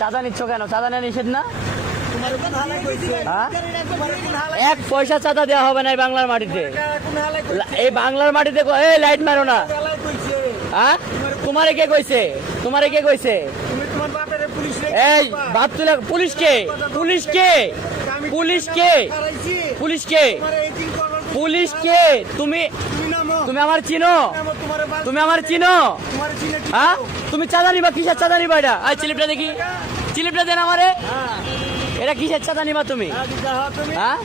চাঁদা নিচ্ছ কেন? চাঁদা নেওয়া নিষেধ না? এক পয়সা চাঁদা দেওয়া হবে না এই বাংলার মাটিতে। এই বাংলার মাটিতে এই লাইট মারো না। হ্যাঁ, তোমারে কে কইছে? তোমারে কে কইছে? এই বাপ তুলে পুলিশকে পুলিশকে পুলিশকে পুলিশকে পুলিশকে তুমি তুমি আমার চিনো? তুমি আমার চিনো? হ্যাঁ, তুমি চাঁদা নিবা? কিসের চাঁদা নিবা? এটা আই চিলিপটা দেখি, চিলিপটা দেন আমারে। এটা কিসের চাঁদা নিবা তুমি? হ্যাঁ,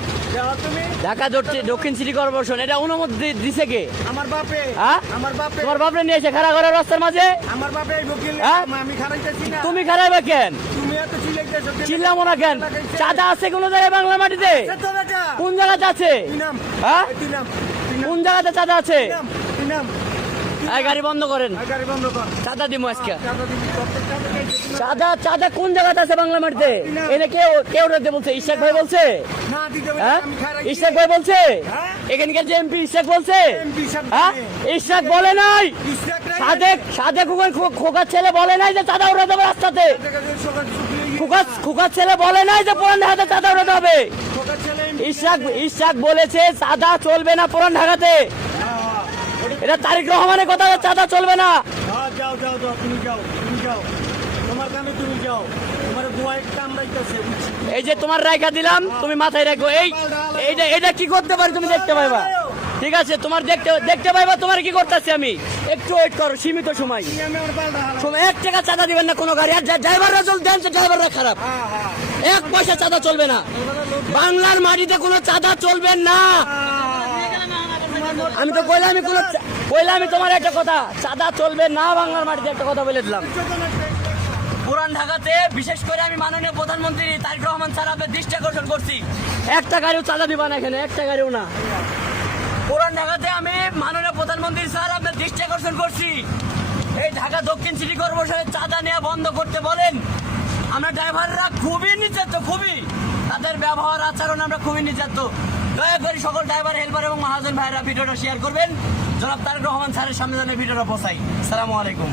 ঢাকা দক্ষিণ সিটি কর্পোরেশন এটা অনুমতি দিছে কে? আমার বাপে। হ্যাঁ, আমার বাপে। তোমার বাপরে নিয়েছে খাড়া করার রাস্তার মাঝে? আমার বাপে এই বকিল, হ্যাঁ? আমি খারাইতেছি না। তুমি খারাইবা কেন? তুমি এত চিল্লাইতেছো কেন? চিল্লামো না কেন? চাঁদা আছে কোন জায়গায় বাংলার মাটিতে? এত রাজা। কোন জায়গাতে আছে? কি নাম? হ্যাঁ, কি নাম? কোন জায়গাতে চাঁদা আছে? কি নাম? কি নাম? এই গাড়ি বন্ধ করেন, আর গাড়ি বন্ধ কর। চাঁদা দিমু আজকে। চাঁদা দিবি, প্রত্যেক চাঁদা খাইছে। চাঁদা চাঁদা কোন জায়গাতে আছে বাংলা মাটিতে? এটা কেউ কেউ রাখতে বলছে? ইশাক ভাই বলছে? না দিতে হবে, হ্যাঁ, আমি খারাইছি। ইশাক ভাই বলছে? হ্যাঁ? এখানকার যে এমপি ইশাক বলছে? এমপি সাহেব হ্যাঁ, বলে। ইশাক বলে নাই? ইশরাক রায় সাদেক সাদেক খোকার ছেলে বলে নাই যে চাঁদা উড়াতে হবে রাস্তাতে? জায়গায় সকাল শুকিয়ে খোকার ছেলে বলে নাই যে পুরান ঢাকাতে চাঁদা উড়াতে হবে? সকাল ছেলে ইশাক বলেছে চাঁদা চলবে না পুরান ঢাকাতে। এটা তারেক রহমানের কথা, চাঁদা চলবে না। হ্যাঁ, যাও যাও যাও, তুমি যাও, তুমি যাও, তোমার কামে তুমি যাও, তোমার গোয়ায় কামড়াইতেছে। এই যে তোমার রায়কা দিলাম, তুমি মাথায় রাখো। এইটা এটা কি করতে পারি তুমি দেখতে পাইবা। ঠিক আছে, তোমার দেখতে পাইবা তোমার কি করতেছি আমি। একটু ওয়েট করো, সীমিত সময়। আমি আমার পাল্টা হারাম। সময় 1 টাকা চাঁদা দিবেন না কোনো গাড়ি। আর ড্রাইভাররা চল দেন, ড্রাইভাররা খারাপ। হ্যাঁ, হ্যাঁ। 1 পয়সা চাঁদা চলবে না বাংলার মাটিতে, কোনো চাঁদা চলবে না। আমি তো কইলাম আমি তোমার একটা কথা, চাঁদা চলবে না বাংলার মাটিতে, একটা কথা বলে দিলাম। পুরান ঢাকাতে বিশেষ করে আমি মাননীয় প্রধানমন্ত্রী তারেক রহমান স্যার আপনার দৃষ্টি আকর্ষণ করছি, একটা গাড়িও চাঁদা দিবা না এখানে, একটা গাড়িও না। পুরান ঢাকাতে আমি মাননীয় প্রধানমন্ত্রী স্যার আপনার দৃষ্টি আকর্ষণ করছি, এই ঢাকা দক্ষিণ সিটি কর্পোরেশনের চাঁদা নেওয়া বন্ধ করতে বলেন। আমরা ড্রাইভাররা খুবই নির্যাতিত, খুবই তাদের ব্যবহার আচরণ আমরা খুবই নির্যাতিত। দয়া করে সকল ড্রাইভার, হেল্পার এবং মহাজন ভাইরা ভিডিওটা শেয়ার করবেন, জনাব তারেক রহমান স্যারের সামনে যেন ভিডিওটা পৌঁছাই। আসসালামু আলাইকুম।